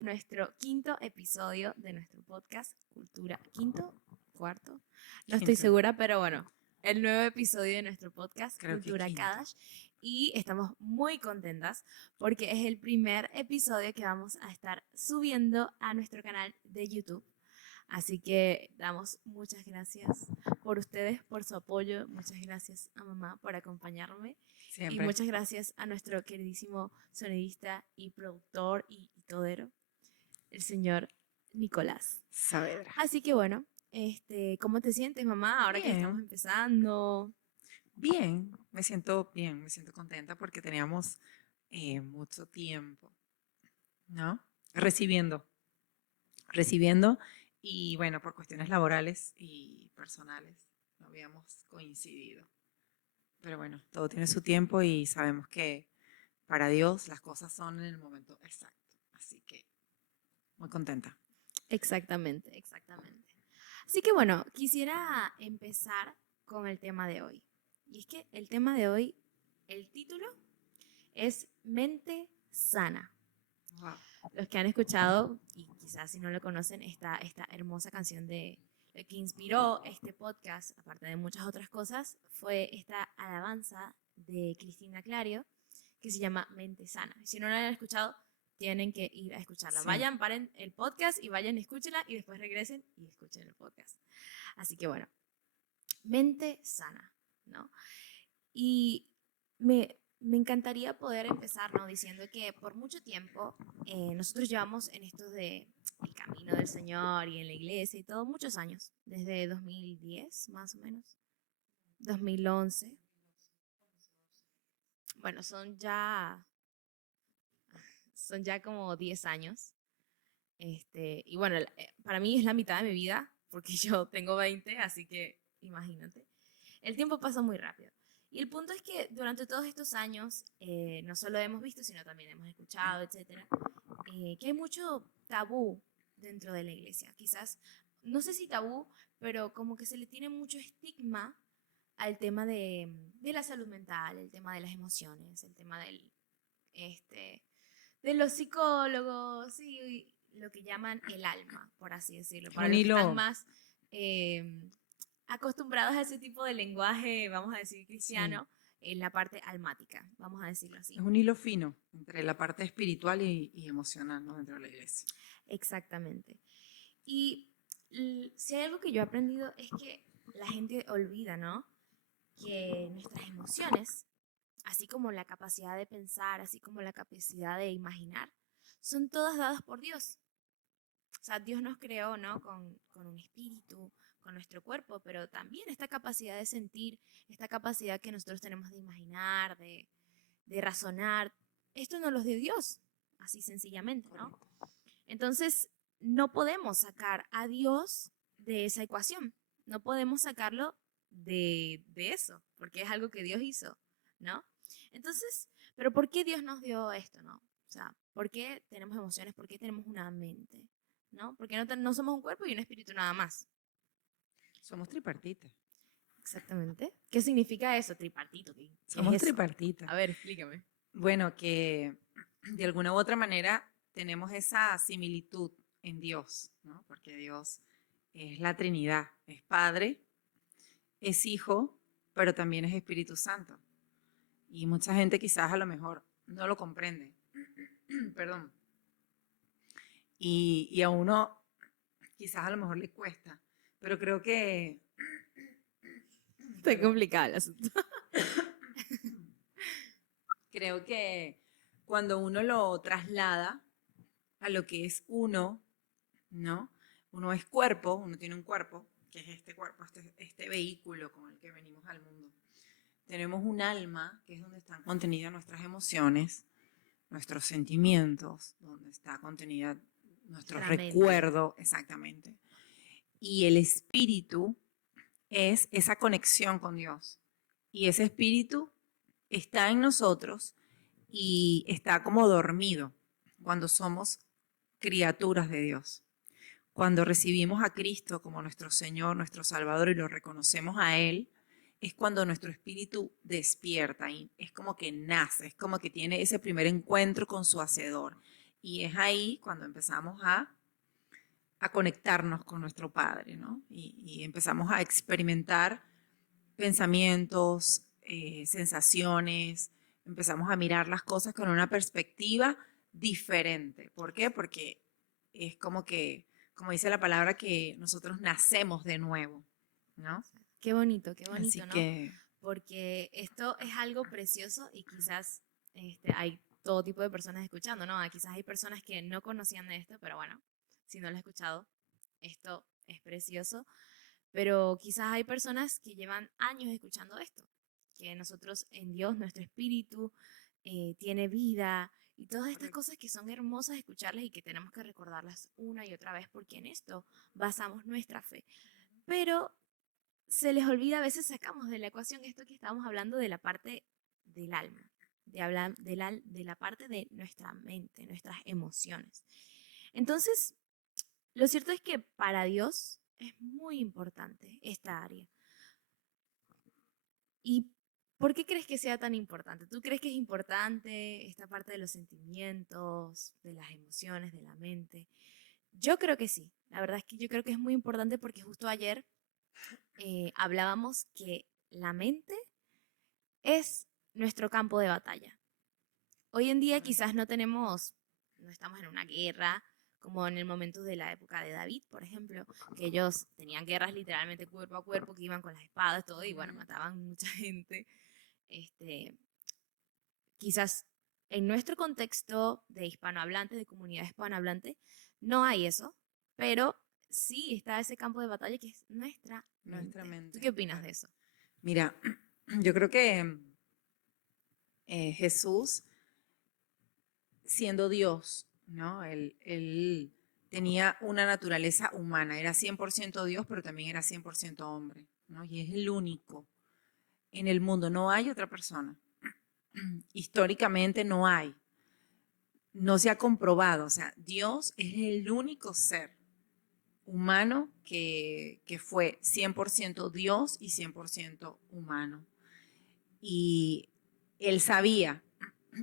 nuestro quinto episodio de nuestro podcast Cultura. ¿Quinto? ¿Cuarto? No estoy Quinto. segura, pero bueno, el nuevo episodio de nuestro podcast Creo que Cultura quinto. Kadash. Y estamos muy contentas porque es el primer episodio que vamos a estar subiendo a nuestro canal de YouTube. Así que damos muchas gracias por ustedes, por su apoyo. Muchas gracias a mamá por acompañarme. Y Siempre. muchas gracias a nuestro queridísimo sonidista y productor y todero, el señor Nicolás. Saavedra. Así que bueno, ¿cómo te sientes, mamá? Ahora que Bien. estamos empezando. Bien, me siento contenta porque teníamos mucho tiempo, ¿no? Recibiendo y bueno, por cuestiones laborales y personales no habíamos coincidido. Pero bueno, todo tiene su tiempo y sabemos que para Dios las cosas son en el momento exacto. Así que muy contenta. Exactamente, exactamente. Así que bueno, quisiera empezar con el tema de hoy. Y es que el tema de hoy, el título es Mente Sana. Wow. Los que han escuchado, y quizás si no lo conocen, esta hermosa canción de lo que inspiró este podcast, aparte de muchas otras cosas, fue esta alabanza de Cristina Clario que se llama Mente Sana. Si no la han escuchado, tienen que ir a escucharla. Sí. Vayan, paren el podcast y vayan, escúchenla y después regresen y escuchen el podcast. Así que bueno, mente sana, ¿no? Y me encantaría poder empezar, ¿no? Diciendo que por mucho tiempo nosotros llevamos en esto de el camino del Señor y en la iglesia y todo muchos años, desde 2010 más o menos, 2011. Bueno, son ya como 10 años. Y bueno, para mí es la mitad de mi vida, porque yo tengo 20, así que imagínate. El tiempo pasa muy rápido. Y el punto es que durante todos estos años, no solo hemos visto, sino también hemos escuchado, etcétera, que hay mucho tabú dentro de la iglesia. Quizás, no sé si tabú, pero como que se le tiene mucho estigma al tema de la salud mental, el tema de las emociones, el tema este, de los psicólogos y lo que llaman el alma, por así decirlo. Para Un los que están hilo. más acostumbrados a ese tipo de lenguaje, vamos a decir, cristiano, en la parte almática, vamos a decirlo así. Es un hilo fino entre la parte espiritual y emocional, ¿no? Dentro de la iglesia. Exactamente. Y si hay algo que yo he aprendido es que la gente olvida, ¿no? Que nuestras emociones, así como la capacidad de pensar, así como la capacidad de imaginar, son todas dadas por Dios. O sea, Dios nos creó, ¿no? Con un espíritu, con nuestro cuerpo, pero también esta capacidad de sentir, esta capacidad que nosotros tenemos de imaginar, de razonar, esto nos lo dio Dios, así sencillamente, ¿no? Entonces, no podemos sacar a Dios de esa ecuación, no podemos sacarlo de eso, porque es algo que Dios hizo, ¿no? Entonces, pero ¿por qué Dios nos dio esto, no? O sea, ¿por qué tenemos emociones? ¿Por qué tenemos una mente? ¿No? Porque no somos un cuerpo y un espíritu nada más. Somos tripartitas. Exactamente. ¿Qué significa eso, tripartito? ¿Qué Somos es eso? tripartitas. A ver, explícame. Bueno, que de alguna u otra manera tenemos esa similitud en Dios, ¿no? Porque Dios es la Trinidad, es Padre, es Hijo, pero también es Espíritu Santo. Y mucha gente quizás a lo mejor no lo comprende. Perdón. Y a uno quizás a lo mejor le cuesta, pero creo que... Está complicado el asunto. Creo que cuando uno lo traslada a lo que es uno, ¿no? Uno es cuerpo, uno tiene un cuerpo, que es este cuerpo, este vehículo con el que venimos al mundo. Tenemos un alma, que es donde están contenidas nuestras emociones, nuestros sentimientos, donde está contenida nuestro recuerdo, exactamente. Y el espíritu es esa conexión con Dios. Y ese espíritu está en nosotros y está como dormido cuando somos criaturas de Dios. Cuando recibimos a Cristo como nuestro Señor, nuestro Salvador y lo reconocemos a Él, es cuando nuestro espíritu despierta y es como que nace, es como que tiene ese primer encuentro con su Hacedor. Y es ahí cuando empezamos a conectarnos con nuestro Padre, ¿no? Y empezamos a experimentar pensamientos, sensaciones, empezamos a mirar las cosas con una perspectiva diferente. ¿Por qué? Porque es como que, como dice la palabra, que nosotros nacemos de nuevo, ¿no? Qué Así bonito, ¿no? que Porque esto es algo precioso y quizás hay todo tipo de personas escuchando, ¿no? Quizás hay personas que no conocían de esto, pero bueno, si no lo he escuchado, esto es precioso. Pero quizás hay personas que llevan años escuchando esto, que nosotros en Dios, nuestro espíritu tiene vida y todas estas correcto. cosas que son hermosas escucharlas y que tenemos que recordarlas una y otra vez porque en esto basamos nuestra fe. Pero se les olvida, a veces sacamos de la ecuación esto que estábamos hablando de la parte del alma, de hablar de la parte de nuestra mente, nuestras emociones. Entonces, lo cierto es que para Dios es muy importante esta área. ¿Y por qué crees que sea tan importante? ¿Tú crees que es importante esta parte de los sentimientos, de las emociones, de la mente? Yo creo que sí. La verdad es que yo creo que es muy importante porque justo ayer hablábamos que la mente es nuestro campo de batalla. Hoy en día Correcto. quizás no estamos en una guerra como en el momento de la época de David, por ejemplo, que ellos tenían guerras literalmente cuerpo a cuerpo, que iban con las espadas, todo, y bueno, Ujú. mataban mucha gente. Este, quizás en nuestro contexto de hispanohablantes, de comunidad hispanohablante, no hay eso, pero sí está ese campo de batalla que es nuestra Nuestra mente. ¿Tú mente, qué opinas claro. de eso? Mira, yo creo que Jesús, siendo Dios, ¿no? Él tenía una naturaleza humana, era 100% Dios, pero también era 100% hombre, ¿no? Y es el único en el mundo, no hay otra persona. Históricamente no hay, no se ha comprobado, o sea, Dios es el único ser humano que fue 100% Dios y 100% humano. Y él sabía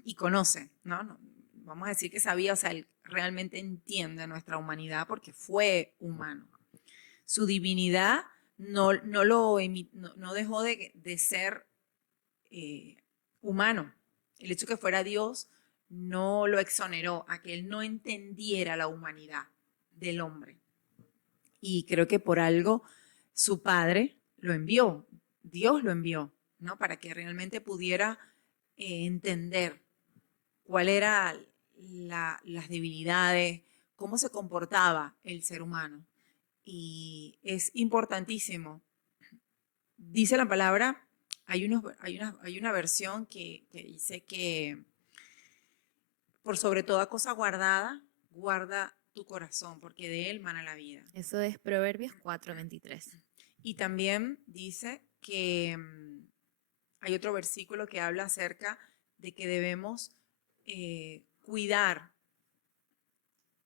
y conoce, ¿no? Vamos a decir que sabía, o sea, él realmente entiende nuestra humanidad porque fue humano. Su divinidad no dejó de ser humano. El hecho de que fuera Dios no lo exoneró a que él no entendiera la humanidad del hombre. Y creo que por algo su padre lo envió, Dios lo envió, ¿no? Para que realmente pudiera entender cuál era las debilidades, cómo se comportaba el ser humano. Y es importantísimo. Dice la palabra, hay una versión que dice que por sobre toda cosa guardada, guarda tu corazón, porque de él mana la vida. Eso es Proverbios 4:23. Y también dice que hay otro versículo que habla acerca de que debemos cuidar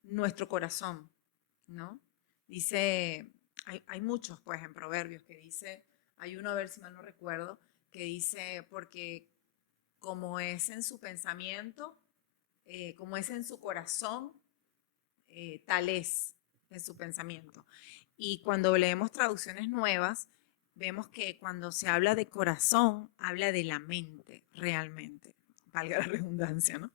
nuestro corazón, ¿no? Dice, hay muchos pues en Proverbios que dice, hay uno, a ver si mal no recuerdo, que dice, porque como es en su pensamiento, como es en su corazón, tal es en su pensamiento. Y cuando leemos traducciones nuevas, vemos que cuando se habla de corazón, habla de la mente realmente, valga la redundancia, ¿no?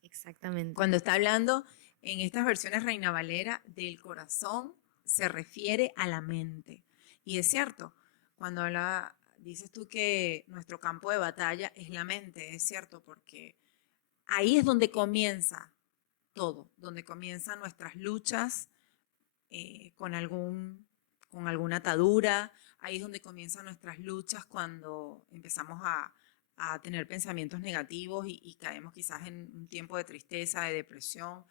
Exactamente. Cuando está hablando en estas versiones Reina Valera del corazón, se refiere a la mente. Y es cierto, cuando dices tú que nuestro campo de batalla es la mente, es cierto, porque ahí es donde comienza todo, donde comienzan nuestras luchas con con alguna atadura, ahí es donde comienzan nuestras luchas cuando empezamos a tener pensamientos negativos y caemos quizás en un tiempo de tristeza, de depresión.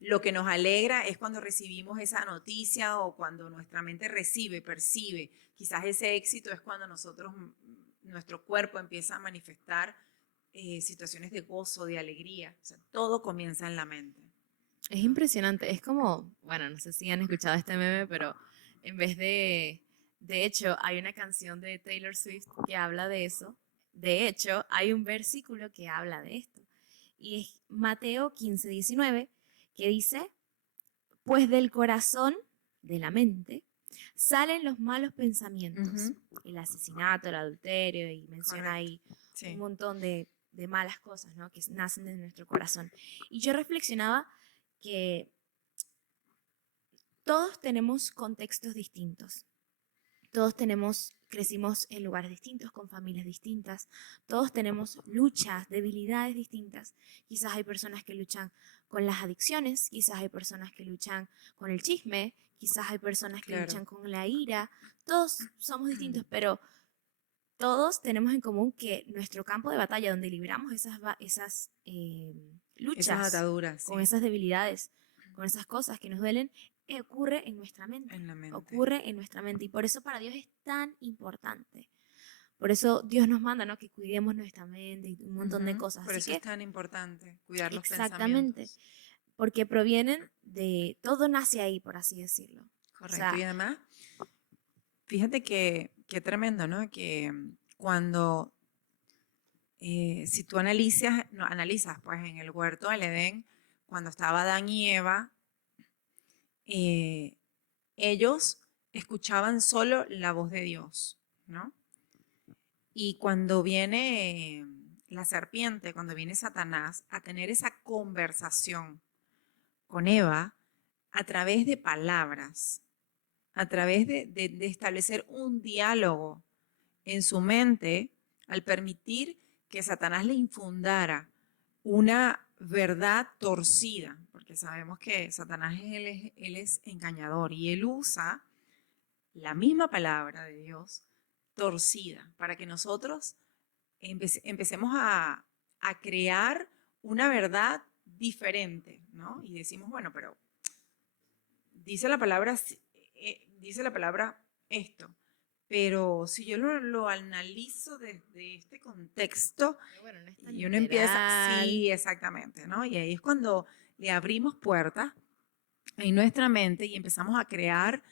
Lo que nos alegra es cuando recibimos esa noticia o cuando nuestra mente recibe, percibe. Quizás ese éxito es cuando nuestro cuerpo empieza a manifestar situaciones de gozo, de alegría. O sea, todo comienza en la mente, Es ¿no? impresionante. Es como, bueno, no sé si han escuchado este meme, pero en vez de hecho, hay una canción de Taylor Swift que habla de eso. De hecho, hay un versículo que habla de esto. y es Mateo 15:19, que dice, pues del corazón, de la mente, salen los malos pensamientos, el asesinato, el adulterio, y menciona ahí un montón de malas cosas, ¿no? Que nacen de nuestro corazón. Y yo reflexionaba que todos tenemos contextos distintos. Todos crecimos en lugares distintos, con familias distintas. Todos tenemos luchas, debilidades distintas. Quizás hay personas que luchan con las adicciones, quizás hay personas que luchan con el chisme, quizás hay personas que luchan con la ira. Todos somos distintos, pero todos tenemos en común que nuestro campo de batalla, donde libramos esas luchas, esas ataduras, con esas debilidades, con esas cosas que nos duelen, ocurre en nuestra mente. En la mente. Ocurre en nuestra mente. Y por eso para Dios es tan importante. Por eso Dios nos manda, ¿no? Que cuidemos nuestra mente y un montón de cosas. Por Así eso que, es tan importante cuidar los exactamente, pensamientos. porque provienen de, todo nace ahí, por así decirlo. Correcto. O sea, y además, fíjate que tremendo, ¿no? Que cuando, si tú analizas, pues en el huerto del Edén, cuando estaba Adán y Eva, ellos escuchaban solo la voz de Dios, ¿no? Y cuando viene la serpiente, cuando viene Satanás a tener esa conversación con Eva, a través de palabras, a través de establecer un diálogo en su mente, al permitir que Satanás le infundara una verdad torcida, porque sabemos que Satanás él es engañador y él usa la misma palabra de Dios torcida para que nosotros empecemos a crear una verdad diferente, ¿no? Y decimos, bueno, pero dice la palabra, dice la palabra esto, pero si yo lo analizo desde este contexto, bueno, no es tan y uno empieza, literal. sí, exactamente, ¿no? Y ahí es cuando le abrimos puertas en nuestra mente y empezamos a crear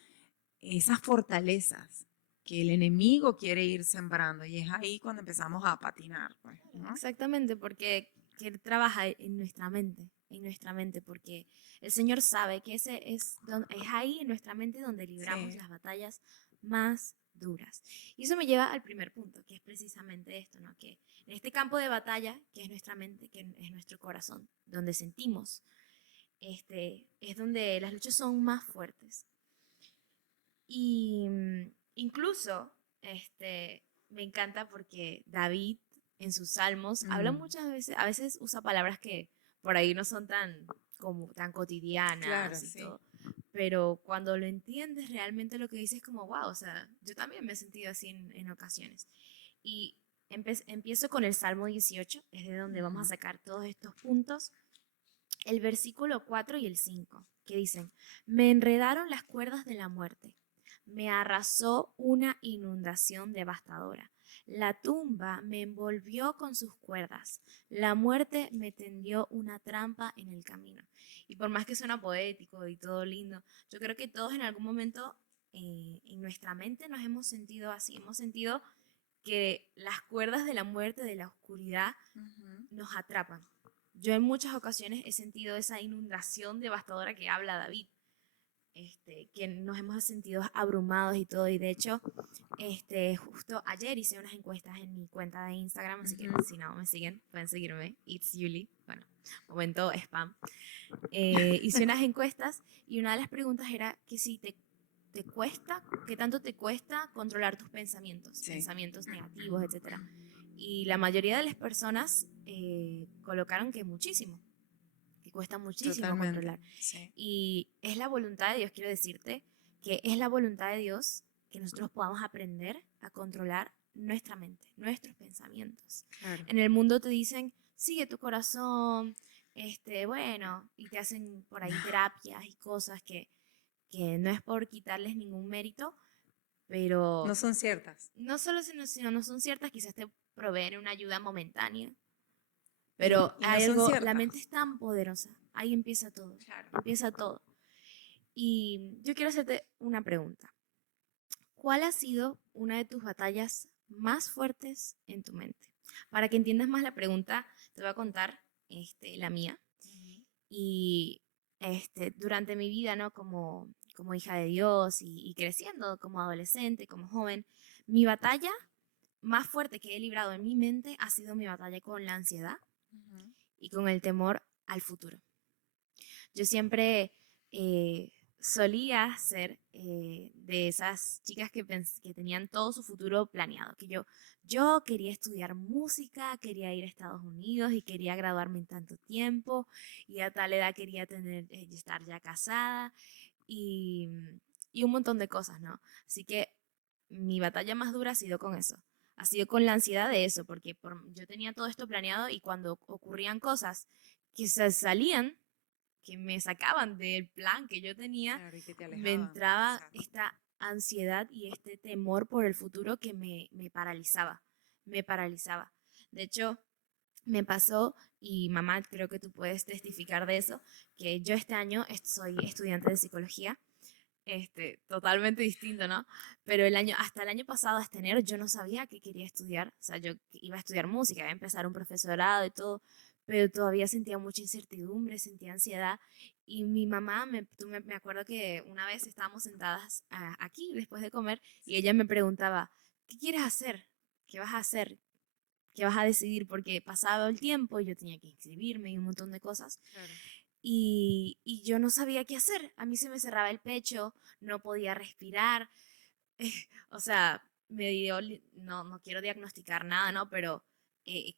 esas fortalezas que el enemigo quiere ir sembrando. Y es ahí cuando empezamos a patinar, pues, ¿no? Exactamente, porque que Él trabaja en nuestra mente, porque el Señor sabe que ese es ahí en nuestra mente donde libramos Sí. las batallas más duras. Y eso me lleva al primer punto, que es precisamente esto, ¿no? Que en este campo de batalla, que es nuestra mente, que es nuestro corazón, donde sentimos, es donde las luchas son más fuertes. Y incluso, me encanta porque David en sus salmos habla muchas veces, a veces usa palabras que por ahí no son tan cotidianas Claro, y sí. todo. Pero cuando lo entiendes, realmente lo que dices es como, wow, o sea, yo también me he sentido así en ocasiones. Y empiezo con el Salmo 18, es de donde vamos a sacar todos estos puntos. El versículo 4 y el 5, que dicen, me enredaron las cuerdas de la muerte, me arrasó una inundación devastadora. La tumba me envolvió con sus cuerdas. La muerte me tendió una trampa en el camino. Y por más que suena poético y todo lindo, yo creo que todos en algún momento en nuestra mente nos hemos sentido así. Hemos sentido que las cuerdas de la muerte, de la oscuridad, nos atrapan. Yo en muchas ocasiones he sentido esa inundación devastadora que habla David. Que nos hemos sentido abrumados y todo. Y de hecho, justo ayer hice unas encuestas en mi cuenta de Instagram, así que si no me siguen, pueden seguirme. It's Yuli. Bueno, momento spam. Hice unas encuestas y una de las preguntas era que si te cuesta, qué tanto te cuesta controlar tus pensamientos, pensamientos negativos, etcétera. Y la mayoría de las personas colocaron que muchísimo, que cuesta muchísimo controlar. Sí. Y es la voluntad de Dios, quiero decirte, que es la voluntad de Dios que nosotros podamos aprender a controlar nuestra mente, nuestros pensamientos. Claro. En el mundo te dicen, sigue tu corazón, bueno, y te hacen por ahí terapias y cosas que no es por quitarles ningún mérito, pero no son ciertas. No solo sino no son ciertas, quizás te proveen una ayuda momentánea, pero y no son ciertas. La mente es tan poderosa, ahí empieza todo, empieza todo. Y yo quiero hacerte una pregunta. ¿Cuál ha sido una de tus batallas más fuertes en tu mente? Para que entiendas más la pregunta, te voy a contar la mía. Ujú. Y durante mi vida, ¿no? Como hija de Dios y creciendo como adolescente, como joven, mi batalla más fuerte que he librado en mi mente ha sido mi batalla con la ansiedad Ujú. y con el temor al futuro. Yo siempre solía ser de esas chicas que tenían todo su futuro planeado, que yo quería estudiar música, quería ir a Estados Unidos y quería graduarme en tanto tiempo y a tal edad quería estar ya casada y, y un montón de cosas, ¿no? Así que mi batalla más dura ha sido con eso. Ha sido con la ansiedad de eso, porque yo tenía todo esto planeado y cuando ocurrían cosas que se salían, que me sacaban del plan que yo tenía, Claro, y que te me alejaban. entraba Exacto. esta ansiedad y este temor por el futuro que me paralizaba, me paralizaba. De hecho, me pasó, y mamá, creo que tú puedes testificar de eso, que yo este año soy estudiante de psicología, totalmente distinto, ¿no? Pero hasta el año pasado, hasta enero, yo no sabía que quería estudiar. O sea, yo iba a estudiar música, iba a empezar un profesorado y todo, pero todavía sentía mucha incertidumbre, sentía ansiedad. Y mi mamá, me acuerdo que una vez estábamos sentadas aquí después de comer y ella me preguntaba, ¿qué quieres hacer? ¿Qué vas a hacer? ¿Qué vas a decidir? Porque pasaba el tiempo y yo tenía que inscribirme y un montón de cosas. Claro. Y yo no sabía qué hacer. A mí se me cerraba el pecho, no podía respirar. O sea, no quiero diagnosticar nada, ¿no? Pero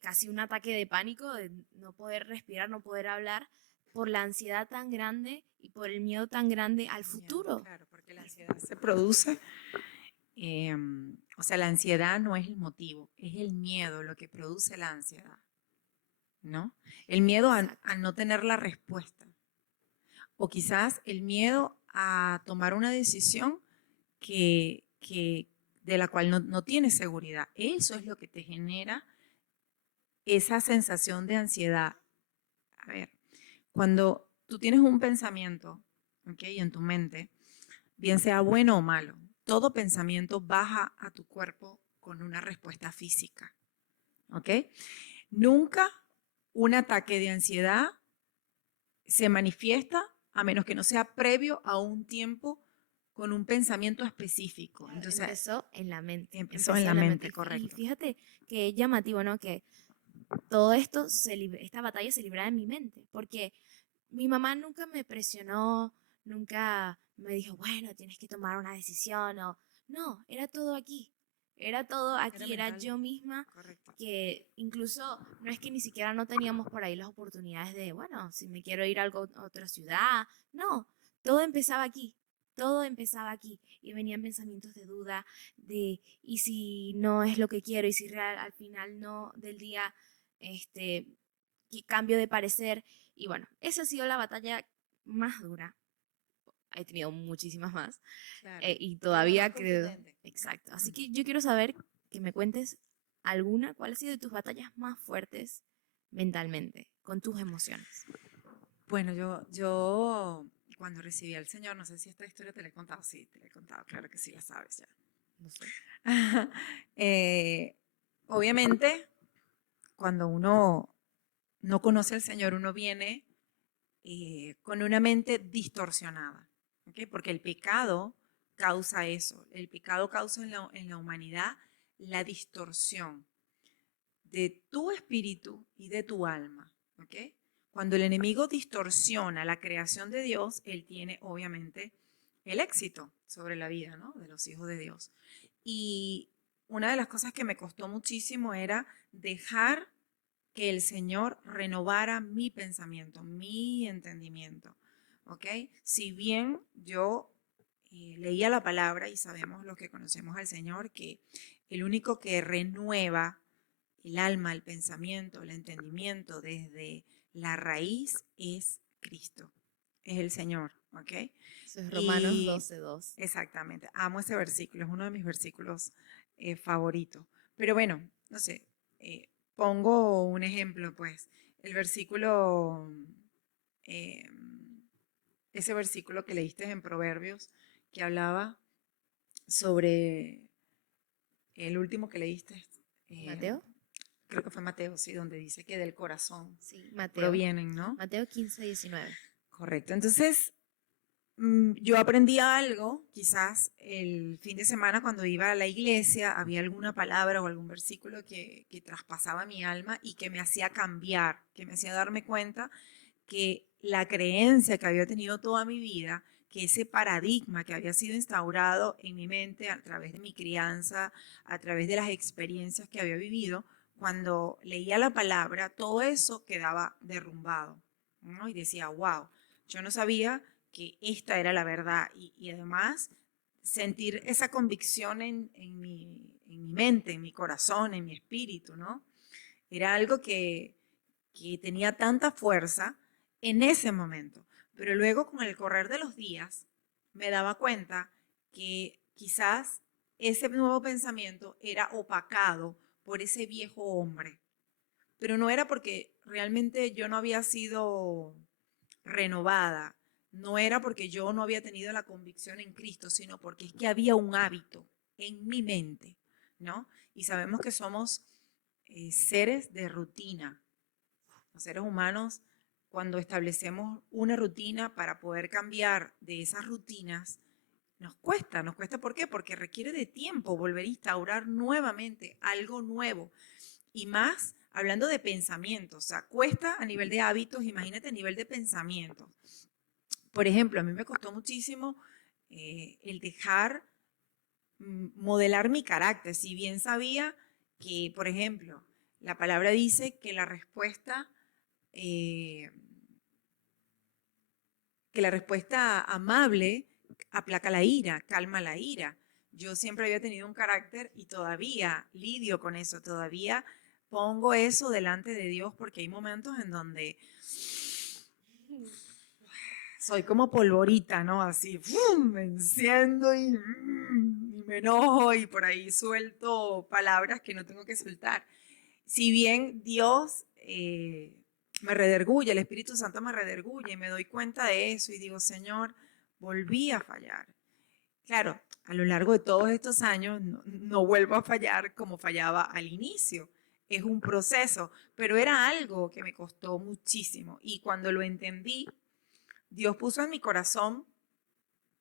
casi un ataque de pánico de no poder respirar, no poder hablar por la ansiedad tan grande y por el miedo tan grande al El miedo, futuro. claro, porque la ansiedad se produce, o sea, la ansiedad no es el motivo, es el miedo lo que produce la ansiedad, ¿no? El miedo a Exacto. no tener la respuesta, o quizás el miedo a tomar una decisión de la cual no tienes seguridad. Eso es lo que te genera esa sensación de ansiedad. A ver, cuando tú tienes un pensamiento, ¿ok? En tu mente, bien sea bueno o malo, todo pensamiento baja a tu cuerpo con una respuesta física, ¿ok? Nunca un ataque de ansiedad se manifiesta a menos que no sea previo a un tiempo con un pensamiento específico. Claro, Entonces, empezó en la mente, empezó en empezó la en la mente. mente, Y correcto. fíjate que es llamativo, ¿no? Que todo esto, esta batalla se libraba en mi mente, porque mi mamá nunca me presionó, nunca me dijo, bueno, tienes que tomar una decisión o no, era todo Era aquí, era mental, yo misma correcto. que incluso no es que ni siquiera no teníamos por ahí las oportunidades de, bueno, si me quiero ir a otra ciudad, no, todo empezaba aquí. Todo empezaba aquí y venían pensamientos de duda, de y si no es lo que quiero y si al final no del día este cambio de parecer y bueno, esa ha sido la batalla más dura. He tenido muchísimas más. Claro, Y pero la más todavía creo. contundente. Exacto. Así que yo quiero saber que me cuentes alguna, cuál ha sido tus batallas más fuertes mentalmente, con tus emociones. Bueno, yo cuando recibí al Señor, no sé si esta historia te la he contado, sí, te la he contado, claro que sí la sabes ya. No sé. Eh, obviamente, cuando uno no conoce al Señor, uno viene con una mente distorsionada, ¿ok? Porque el pecado causa eso, el pecado causa en la humanidad la distorsión de tu espíritu y de tu alma, ¿ok? Cuando el enemigo distorsiona la creación de Dios, él tiene obviamente el éxito sobre la vida, ¿no? De los hijos de Dios. Y una de las cosas que me costó muchísimo era dejar que el Señor renovara mi pensamiento, mi entendimiento, ¿ok? Si bien yo leía la palabra y sabemos los que conocemos al Señor que el único que renueva el alma, el pensamiento, el entendimiento desde la raíz es Cristo, es el Señor, ¿ok? Eso es Romanos Y 12:2. exactamente, amo ese versículo, es uno de mis versículos favoritos. Pero bueno, no sé, pongo un ejemplo, pues, el versículo, eh, ese versículo que leíste en Proverbios, que hablaba sobre el último que leíste, eh, Mateo. creo que fue Mateo, sí, donde dice que del corazón Sí, Mateo. provienen, ¿no? Mateo 15, 19. Correcto. Entonces, yo aprendí algo, quizás el fin de semana cuando iba a la iglesia, había alguna palabra o algún versículo que traspasaba mi alma y que me hacía cambiar, que me hacía darme cuenta que la creencia que había tenido toda mi vida, que ese paradigma que había sido instaurado en mi mente a través de mi crianza, a través de las experiencias que había vivido, cuando leía la palabra, todo eso quedaba derrumbado, ¿no? Y decía, wow, yo no sabía que esta era la verdad y además sentir esa convicción en mi mente, en mi corazón, en mi espíritu, ¿no? Era algo que tenía tanta fuerza en ese momento. Pero luego con el correr de los días me daba cuenta que quizás ese nuevo pensamiento era opacado por ese viejo hombre. Pero no era porque realmente yo no había sido renovada, no era porque yo no había tenido la convicción en Cristo, sino porque es que había un hábito en mi mente, ¿no? Y sabemos que somos seres de rutina. Los seres humanos, cuando establecemos una rutina para poder cambiar de esas rutinas, nos cuesta, ¿por qué? Porque requiere de tiempo volver a instaurar nuevamente algo nuevo. Y más hablando de pensamientos, o sea, cuesta a nivel de hábitos, imagínate a nivel de pensamientos. Por ejemplo, a mí me costó muchísimo el dejar modelar mi carácter, si bien sabía que, por ejemplo, la palabra dice eh, que la respuesta amable aplaca la ira, calma la ira. Yo siempre había tenido un carácter y todavía lidio con eso, todavía pongo eso delante de Dios porque hay momentos en donde soy como polvorita, ¿no? Así, ¡fum! Me enciendo y me enojo y por ahí suelto palabras que no tengo que soltar. Si bien Dios me rederguye, el Espíritu Santo me rederguye y me doy cuenta de eso y digo, Señor, volví a fallar. Claro, a lo largo de todos estos años no vuelvo a fallar como fallaba al inicio. Es un proceso, pero era algo que me costó muchísimo. Y cuando lo entendí, Dios puso en mi corazón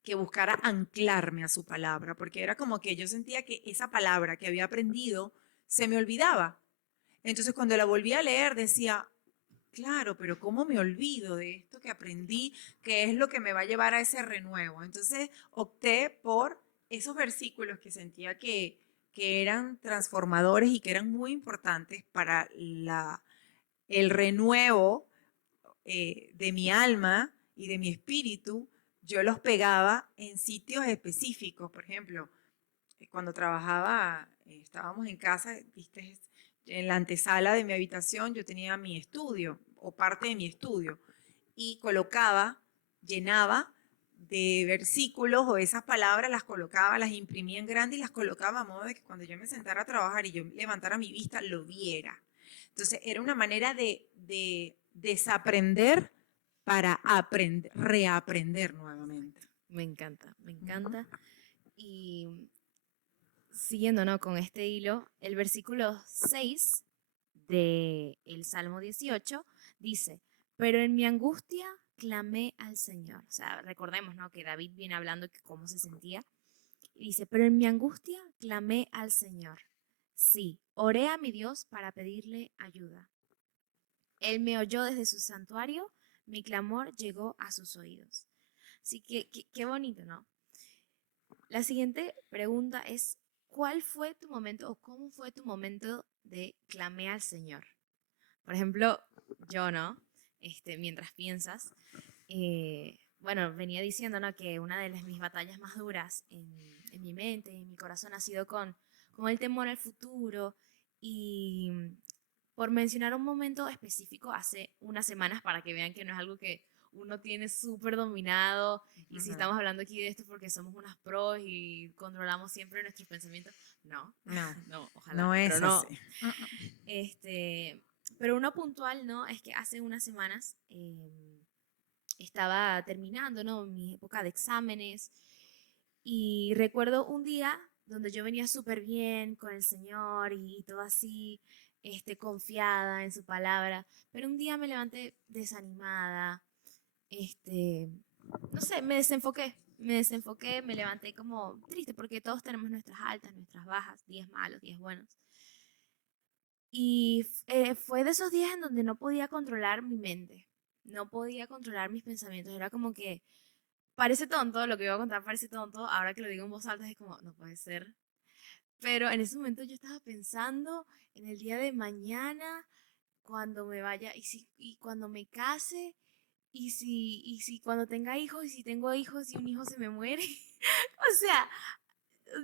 que buscara anclarme a su palabra, porque era como que yo sentía que esa palabra que había aprendido se me olvidaba. Entonces cuando la volví a leer decía, claro, pero ¿cómo me olvido de esto que aprendí, que es lo que me va a llevar a ese renuevo? Entonces opté por esos versículos que sentía que eran transformadores y que eran muy importantes para el renuevo de mi alma y de mi espíritu. Yo los pegaba en sitios específicos. Por ejemplo, cuando trabajaba, estábamos en casa, viste, en la antesala de mi habitación yo tenía mi estudio o parte de mi estudio y colocaba, llenaba de versículos o esas palabras, las colocaba, las imprimía en grande y las colocaba a modo de que cuando yo me sentara a trabajar y yo levantara mi vista, lo viera. Entonces era una manera de desaprender para aprender, reaprender nuevamente. Me encanta, me encanta. Y siguiendo, ¿no? Con este hilo, el versículo 6 del Salmo 18 dice, pero en mi angustia clamé al Señor. O sea, recordemos, ¿no? Que David viene hablando que cómo se sentía. Y dice, pero en mi angustia clamé al Señor. Sí, oré a mi Dios para pedirle ayuda. Él me oyó desde su santuario, mi clamor llegó a sus oídos. Así que qué bonito, ¿no? La siguiente pregunta es, ¿cuál fue tu momento o cómo fue tu momento de clamé al Señor? Por ejemplo, yo, ¿no? Mientras piensas, bueno, venía diciendo, ¿no? Que una de mis batallas más duras en mi mente y en mi corazón ha sido con el temor al futuro y por mencionar un momento específico hace unas semanas para que vean que no es algo que uno tiene súper dominado y si estamos hablando aquí de esto porque somos unas pros y controlamos siempre nuestros pensamientos, no, No, no, ojalá, no pero es no, así. pero uno puntual, ¿no? Es que hace unas semanas estaba terminando, ¿no? Mi época de exámenes y recuerdo un día donde yo venía súper bien con el Señor y todo así, confiada en su palabra, pero un día me levanté desanimada, este, no sé, me desenfoqué, me levanté como triste porque todos tenemos nuestras altas, nuestras bajas, días malos, días buenos. Y fue de esos días en donde no podía controlar mi mente, no podía controlar mis pensamientos, era como que parece tonto, lo que iba a contar parece tonto, ahora que lo digo en voz alta es como, no puede ser. Pero en ese momento yo estaba pensando en el día de mañana, cuando me vaya, y cuando me case, y si cuando tenga hijos, y si tengo hijos y un hijo se me muere. O sea,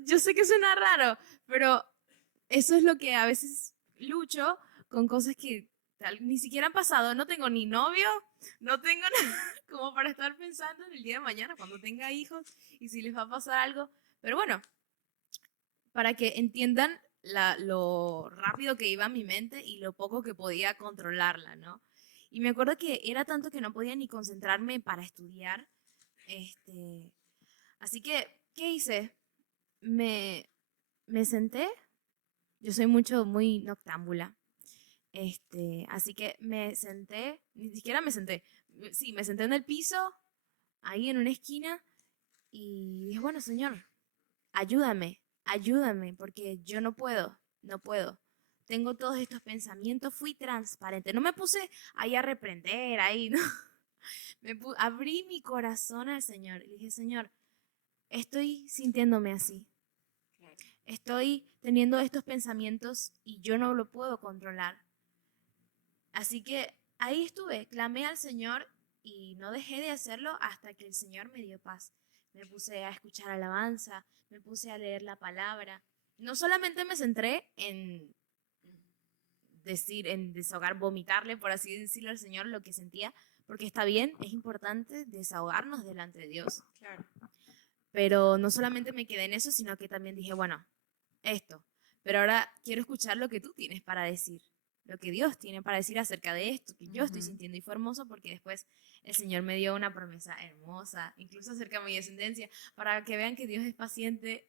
yo sé que suena raro, pero eso es lo que a veces lucho con cosas que ni siquiera han pasado. No tengo ni novio, no tengo nada como para estar pensando en el día de mañana cuando tenga hijos y si les va a pasar algo. Pero bueno, para que entiendan lo rápido que iba mi mente y lo poco que podía controlarla, ¿no? Y me acuerdo que era tanto que no podía ni concentrarme para estudiar. Este, Así que, ¿qué hice? Me, me senté. Yo soy muy noctámbula. Así que me senté, ni siquiera me senté. Sí, me senté en el piso, ahí en una esquina, y dije, bueno, señor, ayúdame, ayúdame, porque yo no puedo, no puedo. Tengo todos estos pensamientos, fui transparente. No me puse ahí a reprender, ahí, ¿no? Abrí mi corazón al Señor y dije, Señor, estoy sintiéndome así. Estoy teniendo estos pensamientos y yo no lo puedo controlar. Así que ahí estuve, clamé al Señor y no dejé de hacerlo hasta que el Señor me dio paz. Me puse a escuchar alabanza, me puse a leer la palabra. No solamente me centré en decir, en desahogar, vomitarle, por así decirlo al Señor lo que sentía, porque está bien, es importante desahogarnos delante de Dios. Claro. Pero no solamente me quedé en eso, sino que también dije, bueno, esto. Pero ahora quiero escuchar lo que tú tienes para decir, lo que Dios tiene para decir acerca de esto, que yo estoy sintiendo. Y fue hermoso porque después el Señor me dio una promesa hermosa, incluso acerca de mi descendencia, para que vean que Dios es paciente.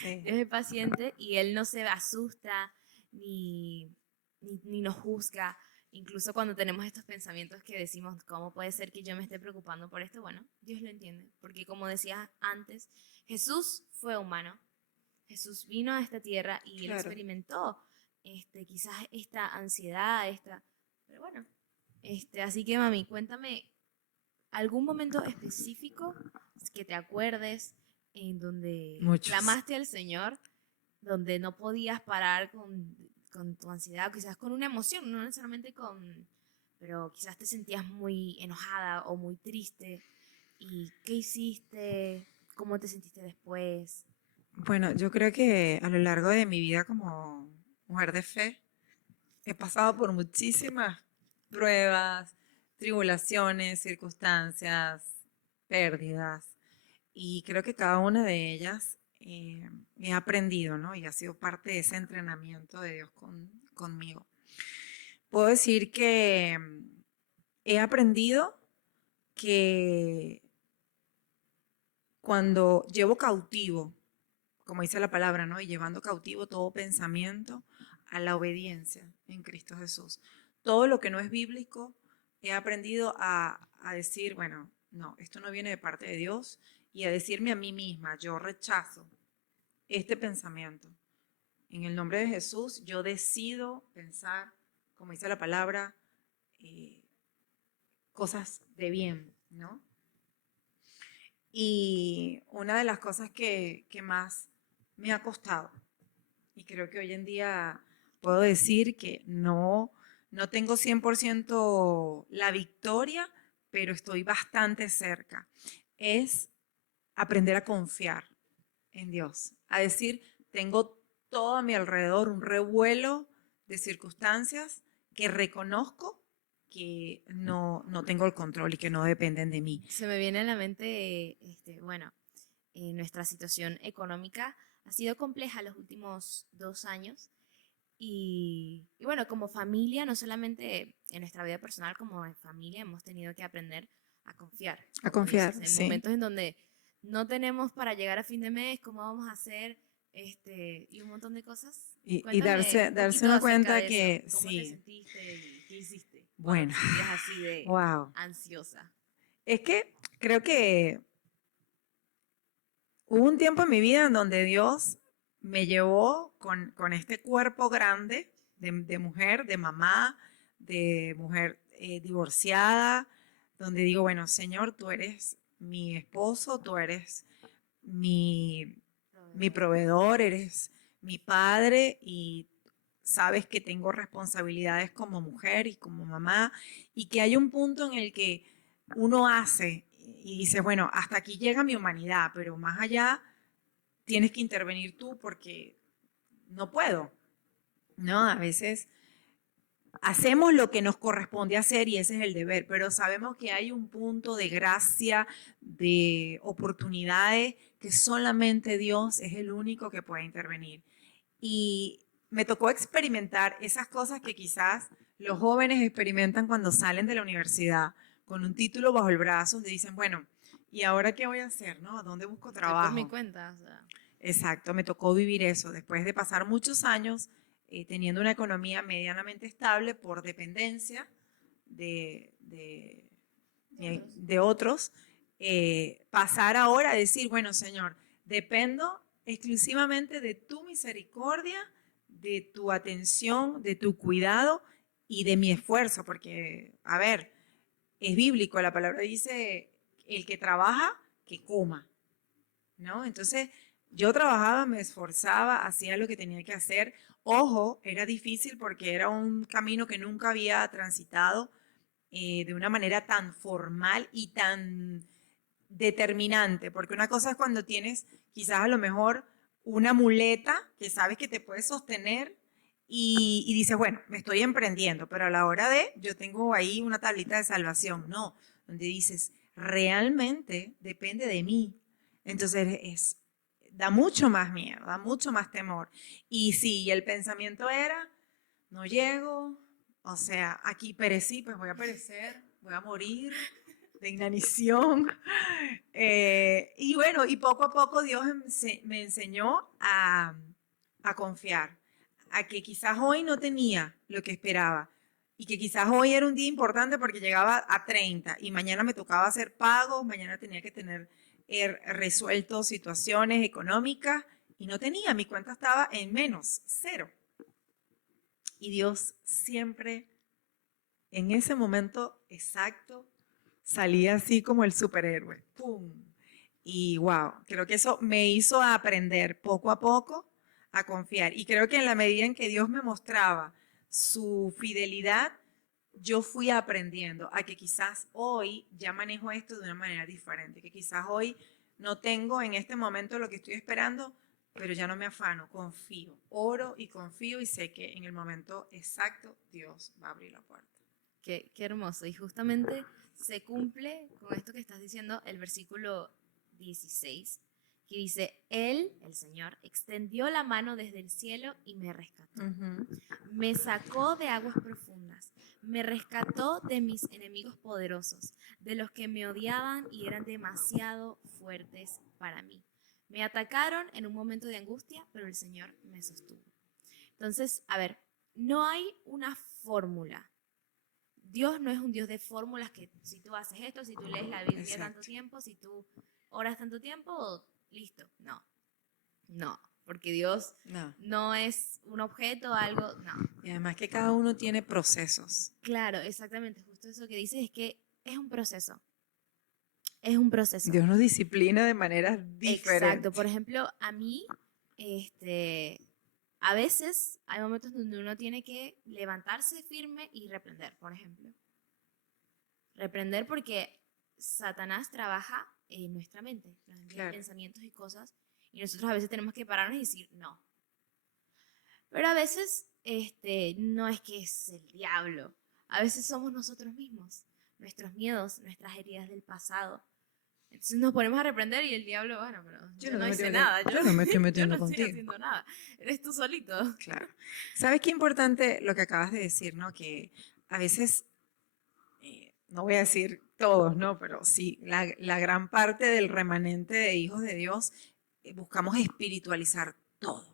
Sí. Dios es paciente y Él no se asusta ni nos juzga. Incluso cuando tenemos estos pensamientos que decimos, ¿cómo puede ser que yo me esté preocupando por esto? Bueno, Dios lo entiende, porque como decía antes, Jesús fue humano. Jesús vino a esta tierra y él Claro. experimentó quizás esta ansiedad, pero bueno, así que mami, cuéntame algún momento específico que te acuerdes en donde Muchos. clamaste al Señor, donde no podías parar con tu ansiedad, quizás con una emoción, no necesariamente pero quizás te sentías muy enojada o muy triste. ¿Y qué hiciste? ¿Cómo te sentiste después? Bueno, yo creo que a lo largo de mi vida como mujer de fe, he pasado por muchísimas pruebas, tribulaciones, circunstancias, pérdidas, y creo que cada una de ellas he aprendido, ¿no? Y ha sido parte de ese entrenamiento de Dios conmigo. Puedo decir que he aprendido que cuando llevo cautivo, como dice la palabra, ¿no? Y llevando cautivo todo pensamiento a la obediencia en Cristo Jesús. Todo lo que no es bíblico, he aprendido a decir, bueno, no, esto no viene de parte de Dios, y a decirme a mí misma, yo rechazo este pensamiento. En el nombre de Jesús, yo decido pensar, como dice la palabra, eh, cosas de bien, ¿no? Y una de las cosas que más me ha costado, y creo que hoy en día puedo decir que no tengo 100% la victoria, pero estoy bastante cerca, es aprender a confiar en Dios, a decir, tengo todo a mi alrededor un revuelo de circunstancias que reconozco que no tengo el control y que no dependen de mí. Se me viene a la mente, bueno, nuestra situación económica ha sido compleja los últimos 2 años y bueno, como familia, no solamente en nuestra vida personal, como en familia hemos tenido que aprender a confiar, A como confiar, dices, en sí. momentos en donde no tenemos para llegar a fin de mes, ¿cómo vamos a hacer? y un montón de cosas. Y Cuéntame un darse poquito una acerca cuenta de eso. que ¿Cómo te sí, sentiste y qué hiciste cuando bueno, te sentías así de wow. ansiosa? Es que creo que hubo un tiempo en mi vida en donde Dios me llevó con este cuerpo grande de mujer, de mamá, de mujer divorciada, donde digo, bueno, Señor, tú eres mi esposo, tú eres mi, mi Proveedor. proveedor, eres mi padre y sabes que tengo responsabilidades como mujer y como mamá y que hay un punto en el que uno hace y dice, bueno, hasta aquí llega mi humanidad, pero más allá tienes que intervenir tú porque no puedo, ¿no? A veces hacemos lo que nos corresponde hacer y ese es el deber, pero sabemos que hay un punto de gracia, de oportunidades que solamente Dios es el único que puede intervenir. Y me tocó experimentar esas cosas que quizás los jóvenes experimentan cuando salen de la universidad con un título bajo el brazo, donde dicen, bueno, ¿y ahora qué voy a hacer? ¿No? ¿A dónde busco Estoy por mi trabajo? cuenta, o sea. Exacto, me tocó vivir eso después de pasar muchos años teniendo una economía medianamente estable por dependencia de, de, De otros. de otros, pasar ahora a decir, bueno, Señor, dependo exclusivamente de tu misericordia, de tu atención, de tu cuidado y de mi esfuerzo, porque, a ver, es bíblico, la palabra dice, el que trabaja, que coma, ¿no? Entonces, yo trabajaba, me esforzaba, hacía lo que tenía que hacer. Ojo, era difícil porque era un camino que nunca había transitado de una manera tan formal y tan determinante, porque una cosa es cuando tienes quizás a lo mejor una muleta que sabes que te puede sostener y dices, bueno, me estoy emprendiendo, pero a la hora de, yo tengo ahí una tablita de salvación, no, donde dices, realmente depende de mí. Entonces da mucho más miedo, da mucho más temor. Y sí, el pensamiento era, no llego, o sea, aquí perecí, pues voy a perecer, voy a morir de inanición. Y bueno, y poco a poco Dios me enseñó a confiar, a que quizás hoy no tenía lo que esperaba y que quizás hoy era un día importante porque llegaba a 30 y mañana me tocaba hacer pagos, mañana tenía que tener resuelto situaciones económicas y no tenía, mi cuenta estaba en menos, cero. Y Dios siempre en ese momento exacto salía así como el superhéroe. ¡Pum! Y wow, creo que eso me hizo aprender poco a poco a confiar. Y creo que en la medida en que Dios me mostraba su fidelidad, yo fui aprendiendo a que quizás hoy ya manejo esto de una manera diferente, que quizás hoy no tengo en este momento lo que estoy esperando, pero ya no me afano, confío, oro y confío y sé que en el momento exacto Dios va a abrir la puerta. Qué hermoso. Y justamente se cumple con esto que estás diciendo el versículo 16, que dice, Él, el Señor, extendió la mano desde el cielo y me rescató. Me sacó de aguas profundas, me rescató de mis enemigos poderosos, de los que me odiaban y eran demasiado fuertes para mí. Me atacaron en un momento de angustia, pero el Señor me sostuvo. Entonces, a ver, no hay una fórmula. Dios no es un Dios de fórmulas que si tú haces esto, si tú lees la Biblia Exacto. tanto tiempo, si tú oras tanto tiempo, listo. No, no, porque Dios No. no es un objeto, algo, no. Y además que cada uno tiene procesos. Claro, exactamente, justo eso que dices es que es un proceso. Es un proceso. Dios nos disciplina de maneras Exacto. Por diferentes. ejemplo, a mí, a veces hay momentos donde uno tiene que levantarse firme y reprender, por ejemplo. Reprender porque Satanás trabaja en nuestra mente, nos envía Claro. pensamientos y cosas, y nosotros a veces tenemos que pararnos y decir no. Pero a veces no es que es el diablo, a veces somos nosotros mismos, nuestros miedos, nuestras heridas del pasado. Entonces nos ponemos a reprender y el diablo, bueno, pero yo no hice nada, yo no me estoy yo metiendo no estoy contigo. haciendo nada, eres tú solito. Claro. ¿Sabes qué importante lo que acabas de decir, no? Que a veces, no voy a decir todos, ¿no? Pero sí, la gran parte del remanente de hijos de Dios buscamos espiritualizar todo.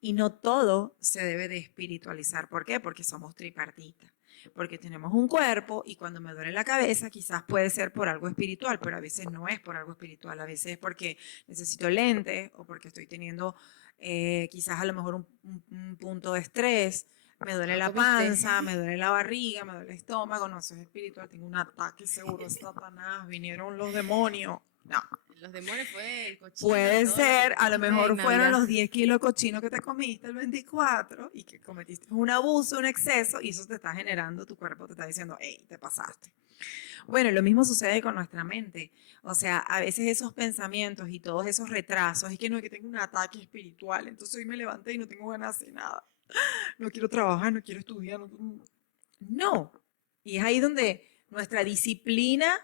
Y no todo se debe de espiritualizar. ¿Por qué? Porque somos tripartitas. Porque tenemos un cuerpo y cuando me duele la cabeza quizás puede ser por algo espiritual, pero a veces no es por algo espiritual. A veces es porque necesito lentes o porque estoy teniendo quizás a lo mejor un punto de estrés. Me duele No la comiste. panza, me duele la barriga, me duele el estómago. No, eso es espiritual. Tengo un ataque seguro, Satanás. Vinieron los demonios. No. Los demonios fue el cochino. Puede todo lo que ser, te a lo comiste mejor en fueron Navidad. los 10 kilos de cochino que te comiste el 24 y que cometiste un abuso, un exceso, y eso te está generando, tu cuerpo te está diciendo, hey, te pasaste. Bueno, lo mismo sucede con nuestra mente. O sea, a veces esos pensamientos y todos esos retrasos, es que no es que tengo un ataque espiritual, entonces hoy me levanté y no tengo ganas de hacer nada. No quiero trabajar, no quiero estudiar. No. Y es ahí donde nuestra disciplina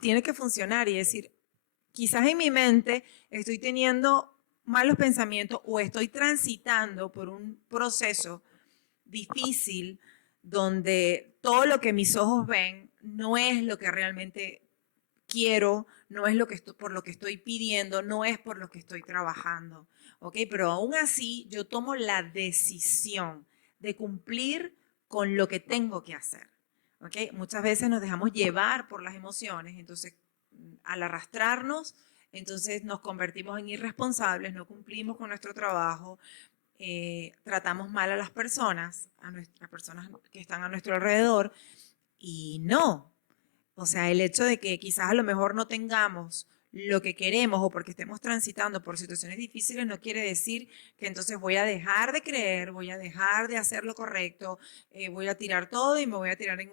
tiene que funcionar y decir, quizás en mi mente estoy teniendo malos pensamientos o estoy transitando por un proceso difícil donde todo lo que mis ojos ven no es lo que realmente quiero, no es lo que estoy, por lo que estoy pidiendo, no es por lo que estoy trabajando. ¿Ok? Pero aún así yo tomo la decisión de cumplir con lo que tengo que hacer. ¿Ok? Muchas veces nos dejamos llevar por las emociones, entonces al arrastrarnos, entonces nos convertimos en irresponsables, no cumplimos con nuestro trabajo, tratamos mal a las personas que están a nuestro alrededor y no. O sea, el hecho de que quizás a lo mejor no tengamos lo que queremos o porque estemos transitando por situaciones difíciles no quiere decir que entonces voy a dejar de creer, voy a dejar de hacer lo correcto, voy a tirar todo y me voy a tirar en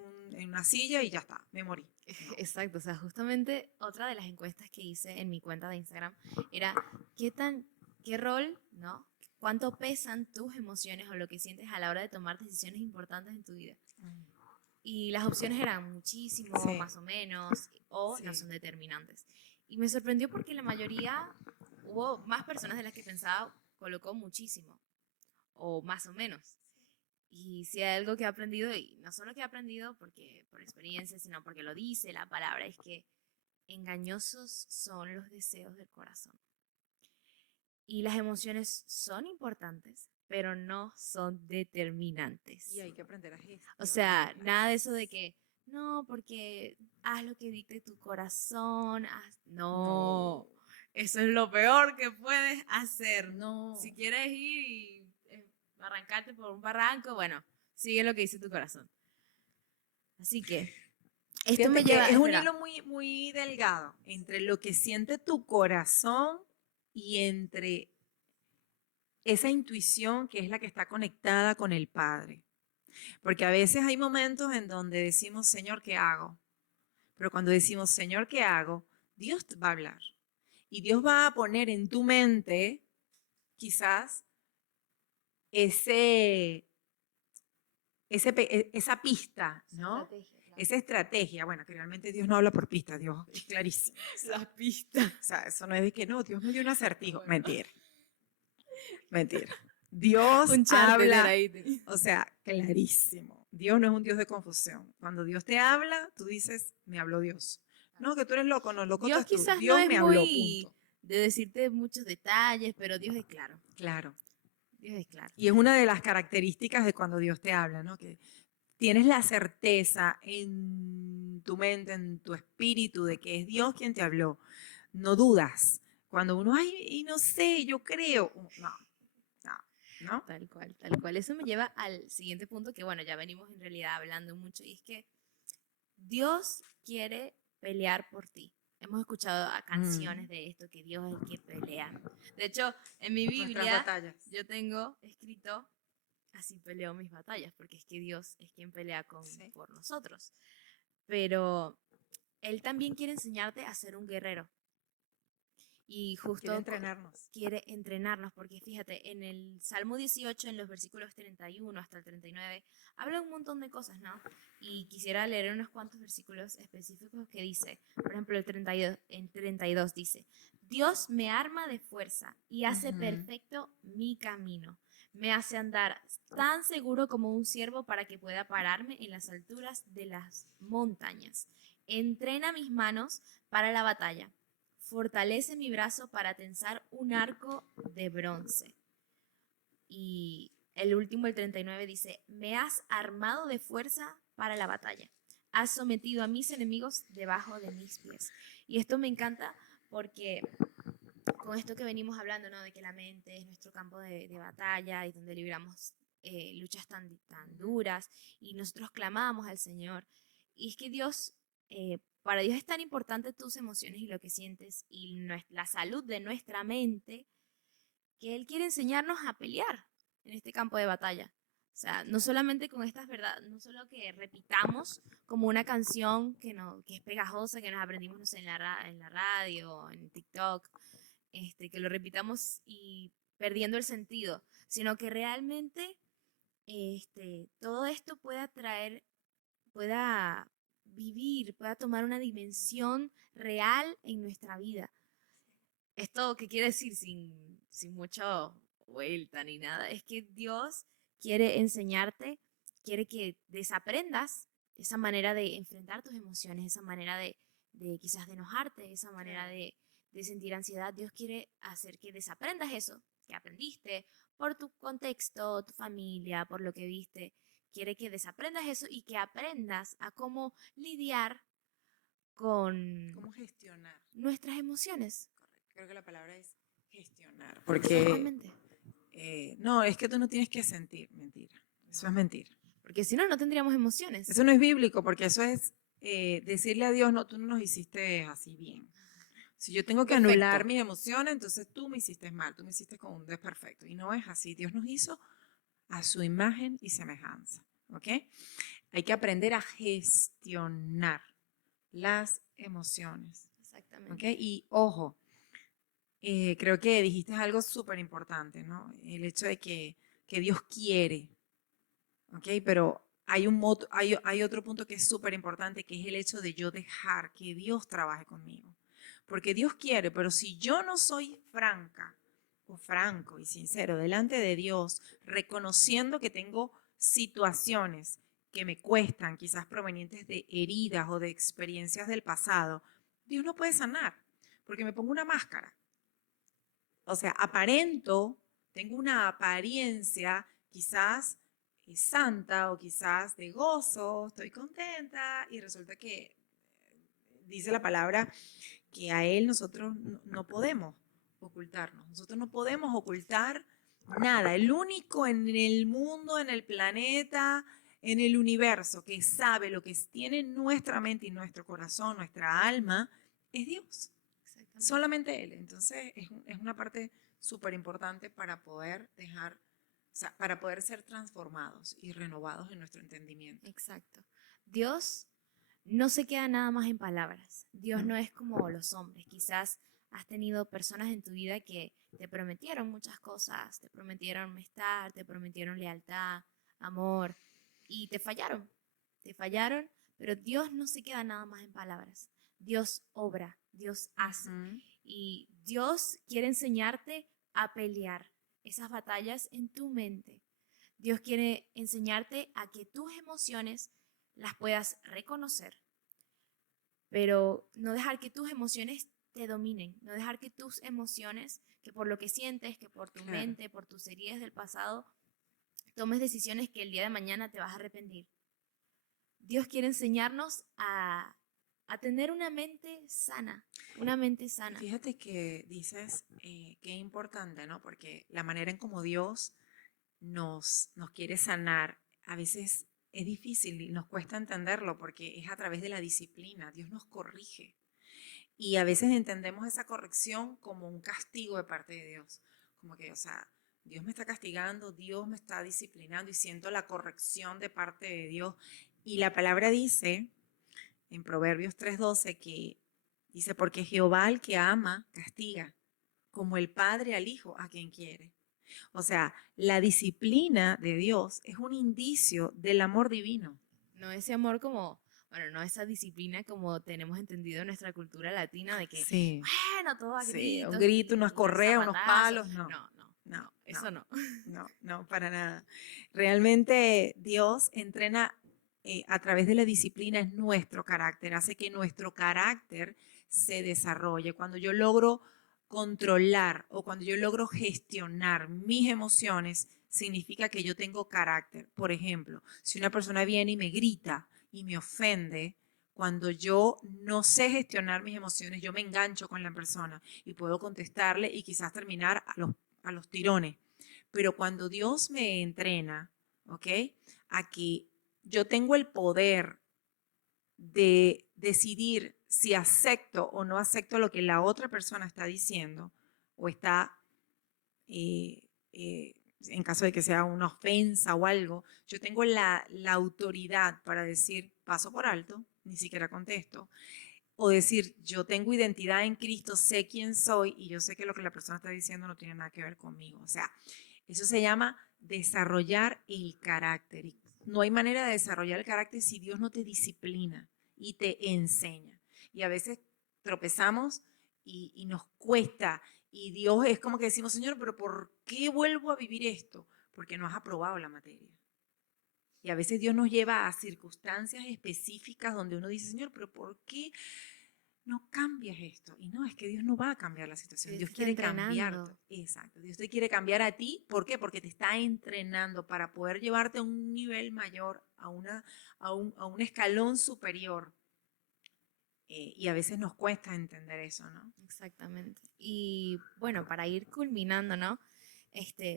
una silla y ya está, me morí. No. Exacto, o sea, justamente otra de las encuestas que hice en mi cuenta de Instagram era qué rol, ¿no? ¿Cuánto pesan tus emociones o lo que sientes a la hora de tomar decisiones importantes en tu vida? Y las opciones eran muchísimo, Sí. más o menos, o no Sí. son determinantes. Y me sorprendió porque la mayoría, hubo más personas de las que pensaba, colocó muchísimo, o más o menos. Y si hay algo que he aprendido, y no solo que he aprendido porque por experiencia, sino porque lo dice la palabra, es que engañosos son los deseos del corazón. Y las emociones son importantes, pero no son determinantes. Y hay que aprender a gestionarlas. O sea, nada de eso de que, no, porque haz lo que dicte tu corazón. No, eso es lo peor que puedes hacer. No. Si quieres ir y arrancarte por un barranco, bueno, sigue lo que dice tu corazón. Así que esto Fíjate me que lleva es un espera. hilo muy, muy delgado entre lo que siente tu corazón y entre esa intuición que es la que está conectada con el Padre. Porque a veces hay momentos en donde decimos, Señor, ¿qué hago? Pero cuando decimos, Señor, ¿qué hago? Dios va a hablar. Y Dios va a poner en tu mente quizás esa pista, ¿no? Esa estrategia. Bueno, que realmente Dios no habla por pistas, Dios es clarísimo. Las pistas. O sea, eso no es de que no, Dios me dio un acertijo. Bueno. Mentira. Mentira. Dios Un charter habla, ahí. o sea, clarísimo. Dios no es un Dios de confusión. Cuando Dios te habla, tú dices, me habló Dios. No, que tú eres loco, no, loco Dios estás tú. quizás Dios no es me habló, muy punto. de decirte muchos detalles, pero Dios es claro. Claro. Dios es claro. Y es una de las características de cuando Dios te habla, ¿no? Que tienes la certeza en tu mente, en tu espíritu, de que es Dios quien te habló. No dudas. Cuando uno, ay, y no sé, yo creo. ¿No? Tal cual, tal cual. Eso me lleva al siguiente punto que, bueno, ya venimos en realidad hablando mucho, y es que Dios quiere pelear por ti. Hemos escuchado a canciones de esto, que Dios es el que pelea. De hecho, en mi Nuestras Biblia batallas. yo tengo escrito, así peleo mis batallas, porque es que Dios es quien pelea por nosotros. Pero Él también quiere enseñarte a ser un guerrero. Y justo quiere entrenarnos, porque fíjate, en el Salmo 18, en los versículos 31 hasta el 39, habla un montón de cosas, ¿no? Y quisiera leer unos cuantos versículos específicos que dice, por ejemplo, en 32 dice, Dios me arma de fuerza y hace perfecto mi camino. Me hace andar tan seguro como un ciervo para que pueda pararme en las alturas de las montañas. Entrena mis manos para la batalla. fortalece mi brazo para tensar un arco de bronce. Y el último, el 39, dice, me has armado de fuerza para la batalla. Has sometido a mis enemigos debajo de mis pies. Y esto me encanta porque con esto que venimos hablando, ¿no? De que la mente es nuestro campo de batalla y donde libramos luchas tan duras y nosotros clamamos al Señor. Y es que Dios, para Dios es tan importante tus emociones y lo que sientes y la salud de nuestra mente que Él quiere enseñarnos a pelear en este campo de batalla. O sea, no solamente con estas verdades, no solo que repitamos como una canción que es pegajosa, que nos aprendimos no sé, en la radio, en TikTok, que lo repitamos y perdiendo el sentido, sino que realmente todo esto pueda vivir, pueda tomar una dimensión real en nuestra vida. ¿Esto qué quiere decir sin mucha vuelta ni nada? Es que Dios quiere enseñarte, quiere que desaprendas esa manera de enfrentar tus emociones, esa manera de quizás de enojarte, esa manera de sentir ansiedad. Dios quiere hacer que desaprendas eso que aprendiste por tu contexto, tu familia, por lo que viste. Quiere que desaprendas eso y que aprendas a cómo lidiar con ¿Cómo gestionar? nuestras emociones. Correcto. Creo que la palabra es gestionar. Porque, Exactamente. no, es que tú no tienes que sentir, mentira. Eso es mentira. Porque si no, no tendríamos emociones. Eso no es bíblico, porque eso es decirle a Dios, no, tú no nos hiciste así bien. Si yo tengo que Perfecto. anular mis emociones, entonces tú me hiciste mal, tú me hiciste con un desperfecto. Y no es así. Dios nos hizo a su imagen y semejanza. ¿Ok? Hay que aprender a gestionar las emociones. Exactamente. ¿Ok? Y ojo, creo que dijiste algo súper importante, ¿no? El hecho de que Dios quiere. ¿Ok? Pero hay otro punto que es súper importante, que es el hecho de yo dejar que Dios trabaje conmigo. Porque Dios quiere, pero si yo no soy franca o franco y sincero delante de Dios, reconociendo que tengo situaciones que me cuestan, quizás provenientes de heridas o de experiencias del pasado, Dios no puede sanar, porque me pongo una máscara. O sea, aparento, tengo una apariencia quizás santa o quizás de gozo, estoy contenta y resulta que dice la palabra que a Él nosotros no podemos ocultarnos. Nosotros no podemos ocultar nada. El único en el mundo, en el planeta, en el universo que sabe lo que tiene en nuestra mente y nuestro corazón, nuestra alma, es Dios. Solamente Él. Entonces es una parte súper importante para poder dejar, o sea, para poder ser transformados y renovados en nuestro entendimiento. Exacto. Dios no se queda nada más en palabras. Dios no es como los hombres. Quizás has tenido personas en tu vida que te prometieron muchas cosas, te prometieron amistad, te prometieron lealtad, amor, y te fallaron, pero Dios no se queda nada más en palabras. Dios obra, Dios hace. Y Dios quiere enseñarte a pelear esas batallas en tu mente. Dios quiere enseñarte a que tus emociones las puedas reconocer, pero no dejar que tus emociones te dominen, no dejar que tus emociones, que por lo que sientes, que por tu mente, por tus heridas del pasado, tomes decisiones que el día de mañana te vas a arrepentir. Dios quiere enseñarnos a tener una mente sana, una mente sana. Fíjate que dices que es importante, ¿no? Porque la manera en como Dios nos quiere sanar, a veces es difícil y nos cuesta entenderlo porque es a través de la disciplina. Dios nos corrige. Y a veces entendemos esa corrección como un castigo de parte de Dios. Como que, o sea, Dios me está castigando, Dios me está disciplinando y siento la corrección de parte de Dios. Y la palabra dice en Proverbios 3:12 que dice, porque Jehová al que ama castiga, como el padre al hijo a quien quiere. O sea, la disciplina de Dios es un indicio del amor divino. No ese amor como, bueno, no esa disciplina como tenemos entendido en nuestra cultura latina de que, Sí, bueno, todo a sí, gritos un grito, y unas correas, unos zapatazos. palos, no. No, eso no. No, para nada. Realmente Dios entrena a través de la disciplina es nuestro carácter, hace que nuestro carácter se desarrolle, cuando yo logro controlar o cuando yo logro gestionar mis emociones, significa que yo tengo carácter. Por ejemplo, si una persona viene y me grita y me ofende, cuando yo no sé gestionar mis emociones, yo me engancho con la persona y puedo contestarle y quizás terminar a los tirones. Pero cuando Dios me entrena, ¿ok? A que yo tengo el poder de decidir si acepto o no acepto lo que la otra persona está diciendo o está, eh, eh, en caso de que sea una ofensa o algo, yo tengo la autoridad para decir, paso por alto, ni siquiera contesto, o decir, yo tengo identidad en Cristo, sé quién soy y yo sé que lo que la persona está diciendo no tiene nada que ver conmigo. O sea, eso se llama desarrollar el carácter. Y no hay manera de desarrollar el carácter si Dios no te disciplina y te enseña. Y a veces tropezamos y nos cuesta. Y Dios es como que decimos, Señor, pero ¿por qué vuelvo a vivir esto? Porque no has aprobado la materia. Y a veces Dios nos lleva a circunstancias específicas donde uno dice, Señor, pero ¿por qué no cambias esto? Y no, es que Dios no va a cambiar la situación. Dios Dios te está quiere cambiarte. entrenando. Exacto. Dios te quiere cambiar a ti. ¿Por qué? Porque te está entrenando para poder llevarte a un nivel mayor, a un escalón superior. Y a veces nos cuesta entender eso, ¿no? Exactamente. Y bueno, para ir culminando, ¿no?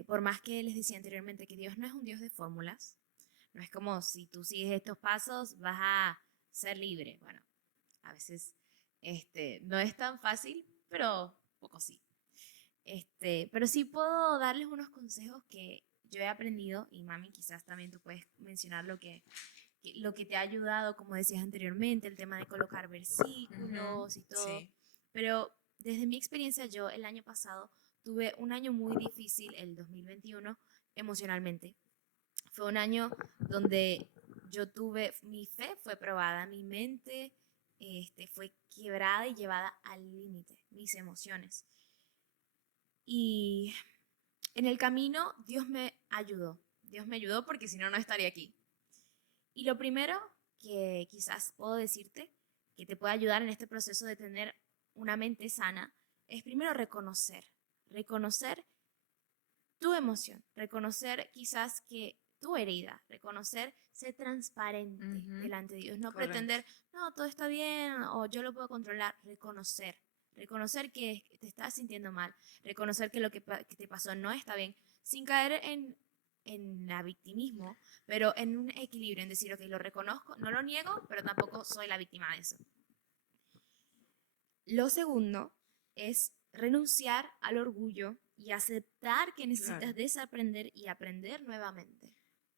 Por más que les decía anteriormente que Dios no es un Dios de fórmulas, no es como si tú sigues estos pasos vas a ser libre. Bueno, a veces no es tan fácil, pero poco sí. Pero sí puedo darles unos consejos que yo he aprendido y mami, quizás también tú puedes mencionar lo que te ha ayudado, como decías anteriormente, el tema de colocar versículos y todo. Sí. Pero desde mi experiencia, yo el año pasado tuve un año muy difícil, el 2021, emocionalmente. Fue un año donde mi fe fue probada, mi mente fue quebrada y llevada al límite, mis emociones. Y en el camino Dios me ayudó porque si no, no estaría aquí. Y lo primero que quizás puedo decirte que te puede ayudar en este proceso de tener una mente sana es primero reconocer tu emoción, reconocer quizás que tu herida, reconocer, ser transparente delante de Dios, no Correcto. pretender, no, todo está bien o yo lo puedo controlar, reconocer que te estás sintiendo mal, reconocer que lo que te pasó no está bien, sin caer en la victimismo, pero en un equilibrio, en decir, ok, lo reconozco, no lo niego, pero tampoco soy la víctima de eso. Lo segundo es renunciar al orgullo y aceptar que necesitas Claro. desaprender y aprender nuevamente.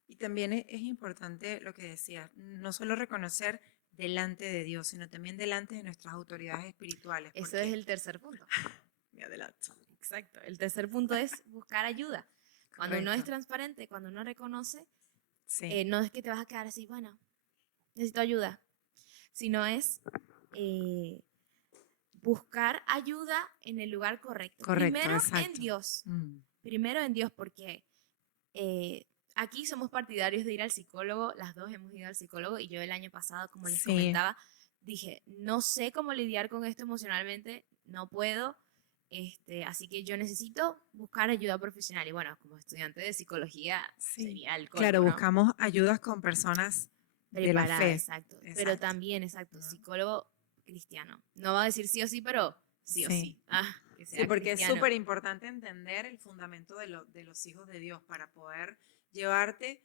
Y también es importante lo que decías, no solo reconocer delante de Dios, sino también delante de nuestras autoridades espirituales. Eso es el tercer punto. Me adelanto. Exacto. El tercer punto es buscar ayuda. Cuando uno es Correcto. transparente, cuando uno reconoce, Sí. no es que te vas a quedar así, bueno, necesito ayuda, sino es buscar ayuda en el lugar correcto. Correcto, Primero exacto. en Dios. Mm. Primero en Dios, porque aquí somos partidarios de ir al psicólogo, las dos hemos ido al psicólogo y yo el año pasado, como les Sí. comentaba, dije, no sé cómo lidiar con esto emocionalmente, no puedo, así que yo necesito buscar ayuda profesional. Y bueno, como estudiante de psicología Sí. sería el colmo, Claro, ¿no? buscamos ayudas con personas de la Preparada, fe. exacto. Pero Exacto. también, exacto, ¿No? psicólogo cristiano. No va a decir sí o sí, pero sí o sí. Que sea Sí, porque cristiano. es súper importante entender el fundamento de los hijos de Dios para poder llevarte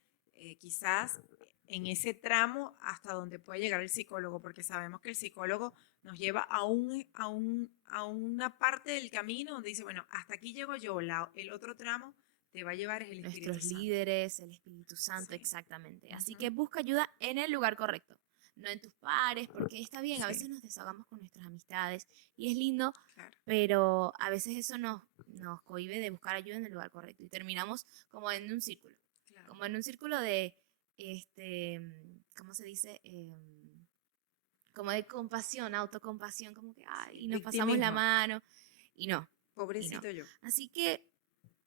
quizás en ese tramo hasta donde puede llegar el psicólogo, porque sabemos que el psicólogo nos lleva a una parte del camino donde dice, bueno, hasta aquí llego yo, el otro tramo te va a llevar es el Espíritu Nuestros Santo. líderes, el Espíritu Santo, Sí. exactamente. Así Ujú. que busca ayuda en el lugar correcto, no en tus pares, porque está bien, a Sí. veces nos desahogamos con nuestras amistades y es lindo, Claro. pero a veces eso nos cohíbe de buscar ayuda en el lugar correcto y terminamos como en un círculo, Claro. como en un círculo de, ¿cómo se dice? Como de compasión, autocompasión, como que, ay, y nos pasamos la Victimismo. mano y no. Pobrecito yo. Así que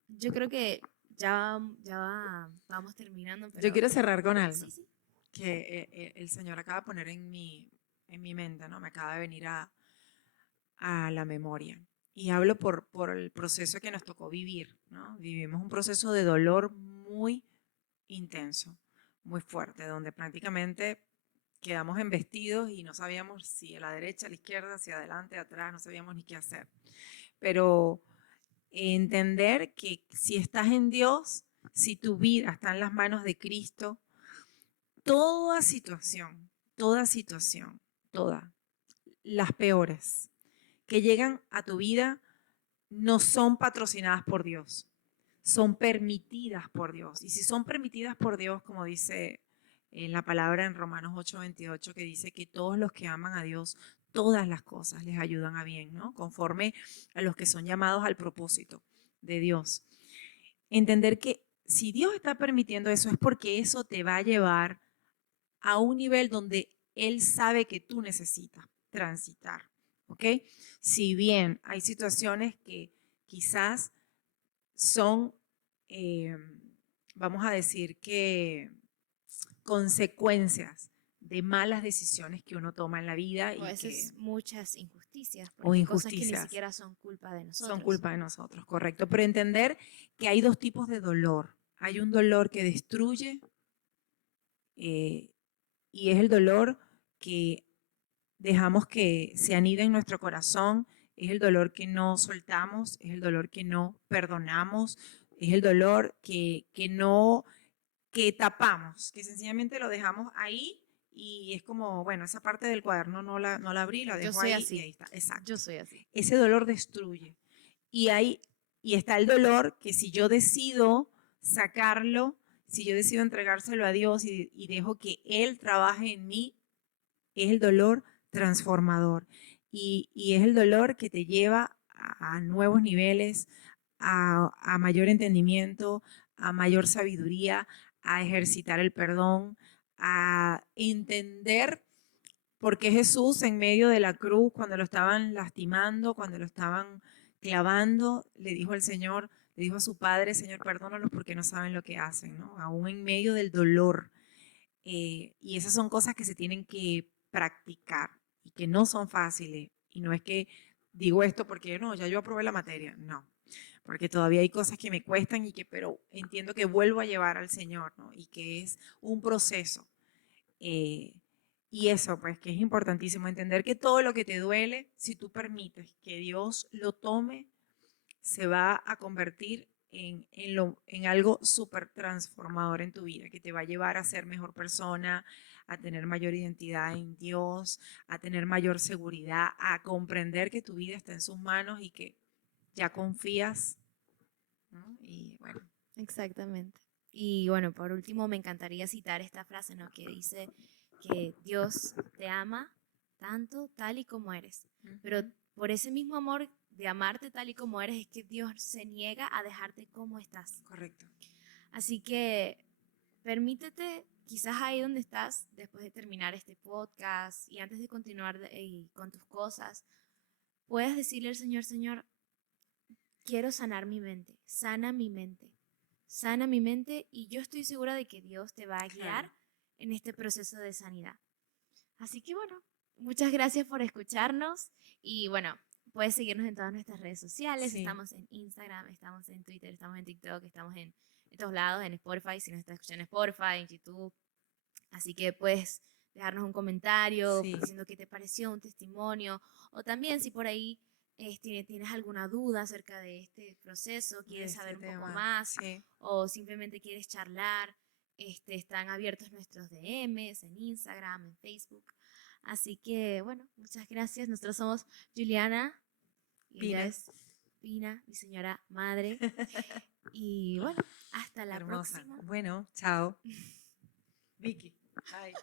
yo creo que ya vamos terminando. Pero Yo quiero cerrar con algo sí, sí. que el Señor acaba de poner en mi mente, ¿no? Me acaba de venir a la memoria. Y hablo por el proceso que nos tocó vivir, ¿no? Vivimos un proceso de dolor muy intenso, muy fuerte, donde prácticamente quedamos embestidos y no sabíamos si a la derecha, a la izquierda, hacia adelante, atrás, no sabíamos ni qué hacer. Pero entender que si estás en Dios, si tu vida está en las manos de Cristo, toda situación, todas, las peores que llegan a tu vida no son patrocinadas por Dios, son permitidas por Dios. Y si son permitidas por Dios, como dice en la palabra en Romanos 8:28, que dice que todos los que aman a Dios, todas las cosas les ayudan a bien, ¿no? Conforme a los que son llamados al propósito de Dios. Entender que si Dios está permitiendo eso es porque eso te va a llevar a un nivel donde Él sabe que tú necesitas transitar, ¿ok? Si bien hay situaciones que quizás son, eh, vamos a decir que consecuencias de malas decisiones que uno toma en la vida O a y veces que, muchas injusticias, o porque hay cosas que ni injusticias siquiera son culpa de son nosotros. culpa de nosotros, correcto. Pero entender que hay dos tipos de dolor. Hay un dolor que destruye eh, y es el dolor que dejamos que se anida en nuestro corazón, es el dolor que no soltamos, es el dolor que no perdonamos, es el dolor que no, que tapamos, que sencillamente lo dejamos ahí y es como, bueno, esa parte del cuaderno no la abrí, la Yo dejo soy ahí y así. ahí está, exacto. Yo soy así. Ese dolor destruye. Y ahí y está el dolor que si yo decido sacarlo, si yo decido entregárselo a Dios y dejo que Él trabaje en mí, es el dolor transformador y es el dolor que te lleva a nuevos niveles, a mayor entendimiento, a mayor sabiduría, a ejercitar el perdón, a entender por qué Jesús en medio de la cruz, cuando lo estaban lastimando, cuando lo estaban clavando, le dijo al Señor, le dijo a su Padre, Señor, perdónalos porque no saben lo que hacen, ¿no? Aún en medio del dolor. Y esas son cosas que se tienen que practicar y que no son fáciles. Y no es que digo esto porque no, ya yo aprobé la materia. No, porque todavía hay cosas que me cuestan y que, pero entiendo que vuelvo a llevar al Señor, ¿no? Y que es un proceso. Eh, y eso, pues, que es importantísimo entender que todo lo que te duele, si tú permites que Dios lo tome, se va a convertir en algo súper transformador en tu vida, que te va a llevar a ser mejor persona, a tener mayor identidad en Dios, a tener mayor seguridad, a comprender que tu vida está en sus manos y que ya confías, ¿no? Y bueno. Exactamente. Y bueno, por último me encantaría citar esta frase, ¿no? Que dice que Dios te ama tanto tal y como eres. Pero Ujú. por ese mismo amor de amarte tal y como eres es que Dios se niega a dejarte como estás. Correcto. Así que permítete, quizás ahí donde estás, después de terminar este podcast y antes de continuar con tus cosas, puedes decirle al Señor, Señor, quiero sanar mi mente, sana mi mente y yo estoy segura de que Dios te va a Claro. guiar en este proceso de sanidad. Así que bueno, muchas gracias por escucharnos y bueno, puedes seguirnos en todas nuestras redes sociales, Sí. estamos en Instagram, estamos en Twitter, estamos en TikTok, estamos en todos lados, en Spotify, si nos estás escuchando en Spotify, en YouTube. Así que puedes dejarnos un comentario Sí. diciendo qué te pareció, un testimonio, o también si por ahí tienes alguna duda acerca de este proceso, De quieres este saber un poco tema. más, Sí. o simplemente quieres charlar, están abiertos nuestros DMs en Instagram, en Facebook. Así que, bueno, muchas gracias. Nosotros somos Juliana y ella Pina. es Pina, mi señora madre. Y bueno, hasta la Hermosa. próxima. Bueno, chao. Vicky. Bye.